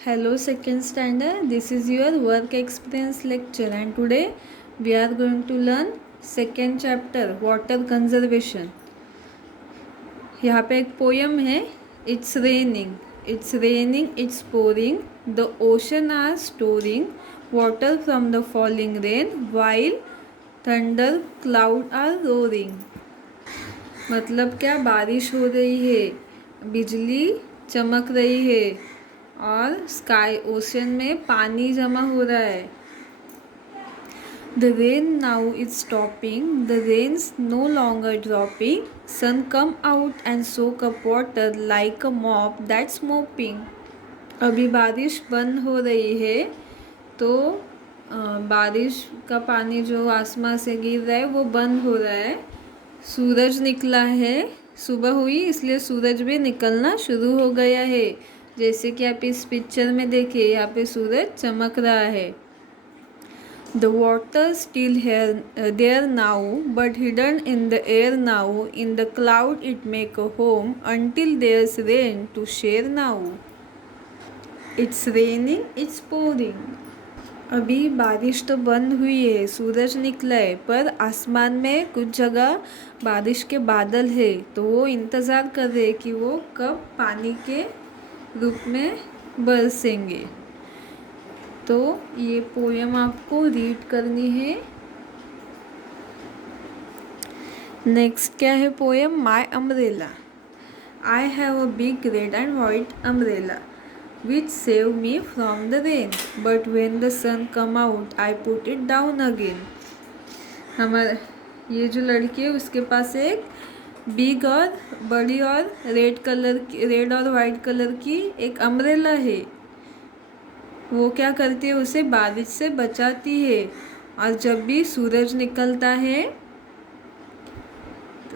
Hello, second standard. This is your work experience lecture, and today we are going to learn second chapter water conservation. यहाँ पे एक poem है. It's raining, it's raining, it's pouring. The ocean are storing water from the falling rain, while thunder cloud are roaring. मतलब क्या, बारिश हो रही है, बिजली चमक रही है और स्काई ओशन में पानी जमा हो रहा है. The rain now is stopping, the rain's no longer dropping. Sun come out and soak up water like a mop that's mopping. अभी बारिश बंद हो रही है तो बारिश का पानी जो आसमान से गिर रहा है वो बंद हो रहा है. सूरज निकला है, सुबह हुई इसलिए सूरज भी निकलना शुरू हो गया है. जैसे कि आप इस पिक्चर में देखिए, यहाँ पे सूरज चमक रहा है. The water still here there now, but hidden in the air now. In the cloud it make a home until there's rain to share now. It's raining, it's pouring. अभी बारिश तो बंद हुई है, सूरज निकला है, पर आसमान में कुछ जगह बारिश के बादल है, तो वो इंतज़ार कर रहे कि वो कब पानी के रूप में बरसेंगे. तो ये पोयम आपको रीड करनी है. नेक्स्ट क्या है poem? My umbrella. I have a big red and white umbrella which save me from the rain, but when the sun come out I put it down again. हमारा ये जो लड़की है उसके पास एक बिग और बड़ी और रेड और वाइट कलर की एक अम्ब्रेला है. वो क्या करती है, उसे बारिश से बचाती है, और जब भी सूरज निकलता है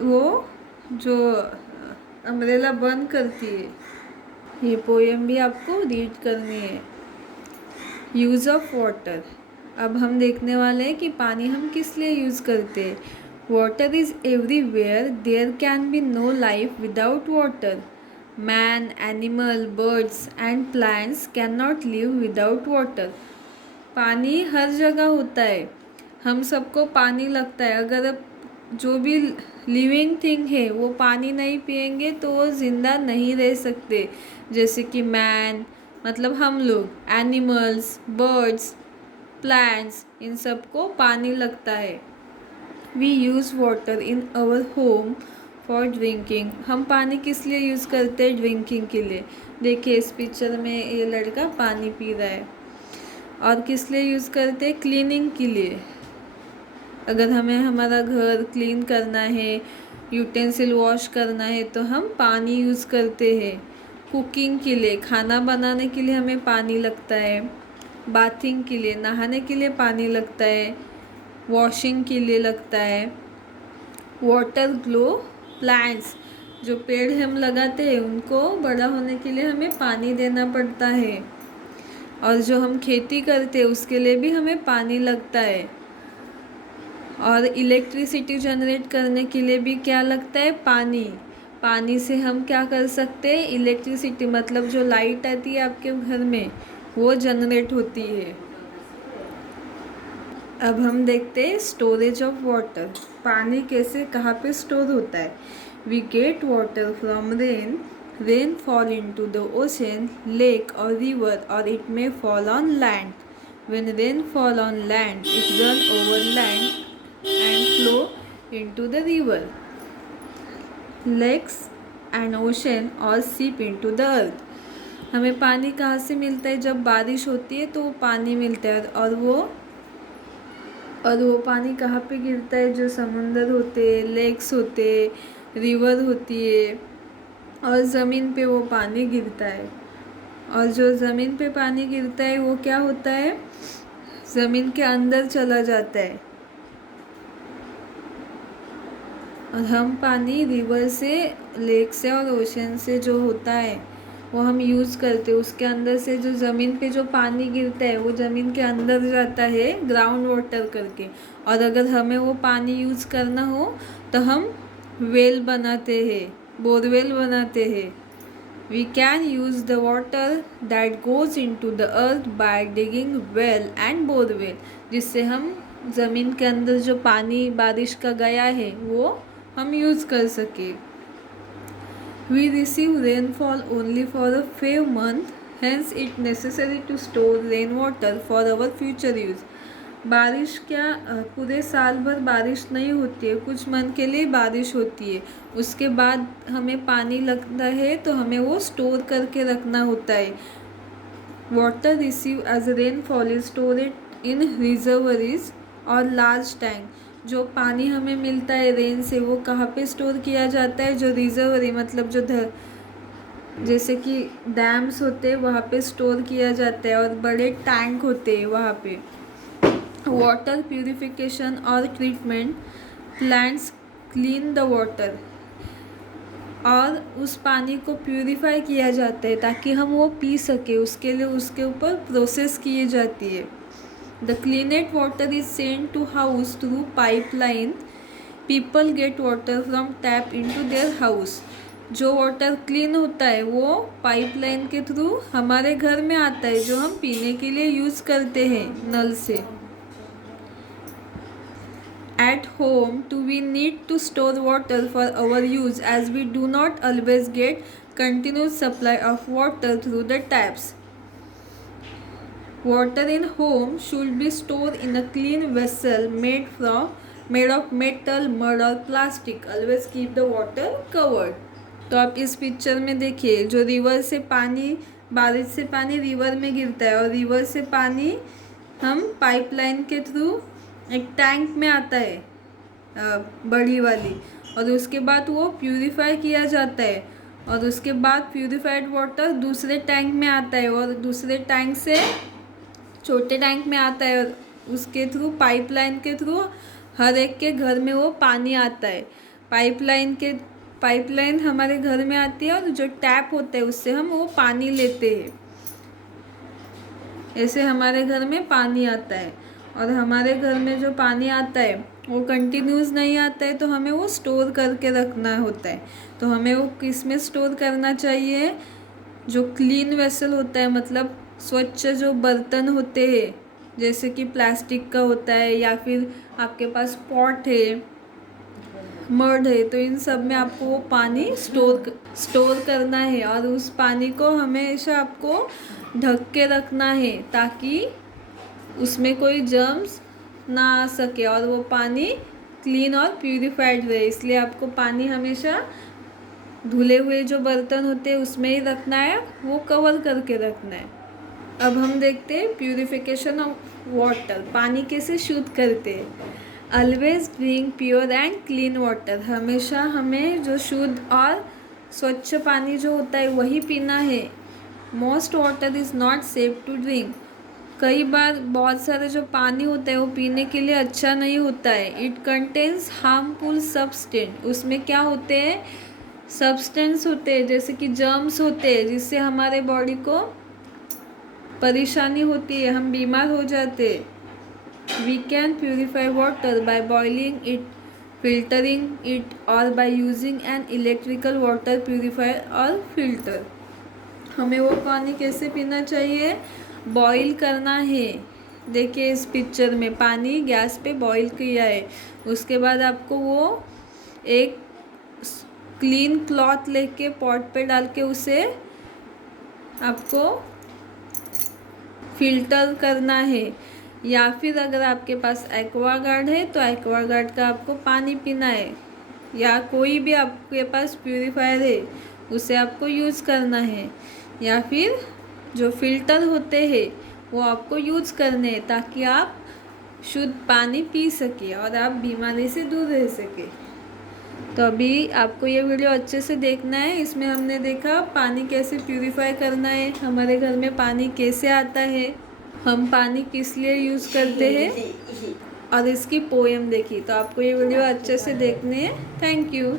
वो जो अम्ब्रेला बंद करती है. ये पोयम भी आपको रीड करनी है. Use of water. अब हम देखने वाले हैं कि पानी हम किस लिए यूज़ करते हैं. Water is everywhere, there can be no life without water. Man, animal, birds and plants can not live without water. पानी हर जगह होता है, हम सबको पानी लगता है. अगर जो भी लिविंग थिंग है वो पानी नहीं पिएंगे तो वो ज़िंदा नहीं रह सकते. जैसे कि मैन मतलब हम लोग, एनिमल्स, बर्ड्स, प्लांट्स, इन सबको पानी लगता है. We use water in our home for drinking. हम पानी किस लिए यूज़ करते हैं? ड्रिंकिंग के लिए. देखिए इस पिक्चर में ये लड़का पानी पी रहा है. और किस लिए यूज़ करते हैं? क्लीनिंग के लिए. अगर हमें हमारा घर क्लीन करना है, यूटेंसिल वॉश करना है, तो हम पानी यूज़ करते हैं. कुकिंग के लिए, खाना बनाने के लिए हमें पानी लगता है. बाथिंग के लिए, नहाने के लिए पानी लगता है. वॉशिंग के लिए लगता है. वाटर ग्लो प्लांट्स, जो पेड़ हम लगाते हैं उनको बड़ा होने के लिए हमें पानी देना पड़ता है. और जो हम खेती करते हैं उसके लिए भी हमें पानी लगता है. और इलेक्ट्रिसिटी जनरेट करने के लिए भी क्या लगता है? पानी. पानी से हम क्या कर सकते हैं? इलेक्ट्रिसिटी मतलब जो लाइट आती है आपके घर में वो जनरेट होती है. अब हम देखते हैं स्टोरेज ऑफ वाटर. पानी कैसे, कहाँ पे स्टोर होता है. We get water from rain. Rain fall into the ocean, lake और रिवर, और it may fall on land. When rain fall on land, it run over land and flow into the river, lakes and ocean or seep into the earth. हमें पानी कहाँ से मिलता है? जब बारिश होती है तो पानी मिलता है. और वो पानी कहाँ पे गिरता है? जो समुंदर होते, लेक्स होते, रिवर होती है, और ज़मीन पे वो पानी गिरता है. और जो ज़मीन पे पानी गिरता है वो क्या होता है? ज़मीन के अंदर चला जाता है. और हम पानी रिवर से, लेक से और ओशन से जो होता है वो हम यूज़ करते हैं. उसके अंदर से जो ज़मीन पे जो पानी गिरता है वो ज़मीन के अंदर जाता है ग्राउंड वाटर करके. और अगर हमें वो पानी यूज़ करना हो तो हम वेल बनाते हैं, बोरवेल बनाते हैं. We can use the water that goes into the earth by digging well and borewell, जिससे हम ज़मीन के अंदर जो पानी बारिश का गया है वो हम यूज़ कर सके। We receive rainfall only for a few months, hence it necessary to store rainwater for our future use. बारिश क्या पूरे साल भर बारिश नहीं होती है, कुछ मंथ के लिए बारिश होती है, उसके बाद हमें पानी लगता है तो हमें वो स्टोर करके रखना होता है। Water receive as rainfall is stored in reservoirs और लार्ज टैंक। जो पानी हमें मिलता है रेन से वो कहाँ पे स्टोर किया जाता है, जो रिजर्वरी मतलब जो जैसे कि डैम्स होते हैं वहाँ पे स्टोर किया जाता है, और बड़े टैंक होते हैं वहाँ पे। वाटर प्यूरिफिकेशन और treatment, plants clean the water, और उस पानी को प्यूरिफाई किया जाता है ताकि हम वो पी सके, उसके लिए उसके ऊपर प्रोसेस की जाती है। The cleaned water is sent to house through pipeline, people get water from tap into their house. जो वाटर क्लीन होता है वो पाइपलाइन के थ्रू हमारे घर में आता है, जो हम पीने के लिए यूज़ करते हैं नल से। At home too we need to store water for our use, as we do not always get continuous supply of water through the taps. Water in home should be stored in a clean vessel made of metal, mud or plastic. Always keep the water covered. तो आप इस picture में देखिए, जो river से पानी, बारिश से पानी रिवर में गिरता है, और रिवर से पानी हम पाइपलाइन के थ्रू एक टैंक में आता है बड़ी वाली, और उसके बाद वो प्यूरिफाई किया जाता है, और उसके बाद प्यूरिफाइड वाटर दूसरे टैंक में आता है, और दूसरे टैंक से छोटे टैंक में आता है, और उसके थ्रू पाइपलाइन के थ्रू हर एक के घर में वो पानी आता है। पाइपलाइन हमारे घर में आती है, और जो टैप होता है उससे हम वो पानी लेते हैं। ऐसे हमारे घर में पानी आता है, और हमारे घर में जो पानी आता है वो कंटिन्यूस नहीं आता है, तो हमें वो स्टोर करके रखना होता है। तो हमें वो किस में स्टोर करना चाहिए, जो क्लीन वेसल होता है, मतलब स्वच्छ जो बर्तन होते हैं, जैसे कि प्लास्टिक का होता है, या फिर आपके पास पॉट है, मड है, तो इन सब में आपको वो पानी स्टोर करना है, और उस पानी को हमेशा आपको ढक के रखना है ताकि उसमें कोई जर्म्स ना आ सके, और वो पानी क्लीन और प्यूरिफाइड रहे। इसलिए आपको पानी हमेशा धुले हुए जो बर्तन होते हैं उसमें ही रखना है, वो कवर करके रखना है। अब हम देखते हैं प्यूरिफिकेशन ऑफ वाटर, पानी कैसे शुद्ध करते हैं। Always drink pure and clean water, हमेशा हमें जो शुद्ध और स्वच्छ पानी जो होता है वही पीना है। Most water is not safe to drink, कई बार बहुत सारे जो पानी होता है वो पीने के लिए अच्छा नहीं होता है। इट कंटेन्स हार्मफुल सब्सटेंस, उसमें क्या होते हैं, सब्सटेंस होते हैं, जैसे कि जर्म्स होते हैं, जिससे हमारे बॉडी को परेशानी होती है, हम बीमार हो जाते हैं। We can purify water by boiling it, filtering it, और by using an electrical water purifier और फिल्टर। हमें वो पानी कैसे पीना चाहिए, बॉईल करना है। देखिए इस पिक्चर में पानी गैस पे बॉईल किया है, उसके बाद आपको वो एक क्लीन क्लॉथ लेके पॉट पे डाल के उसे आपको फिल्टर करना है। या फिर अगर आपके पास एक्वागार्ड है तो एक्वागार्ड का आपको पानी पीना है, या कोई भी आपके पास प्यूरीफायर है उसे आपको यूज़ करना है, या फिर जो फिल्टर होते हैं वो आपको यूज़ करने हैं ताकि आप शुद्ध पानी पी सके और आप बीमारी से दूर रह सके। तो अभी आपको ये वीडियो अच्छे से देखना है। इसमें हमने देखा पानी कैसे प्यूरीफाई करना है, हमारे घर में पानी कैसे आता है, हम पानी किस लिए यूज़ करते हैं, और इसकी पोएम देखी। तो आपको ये वीडियो अच्छे से देखने हैं। Thank you.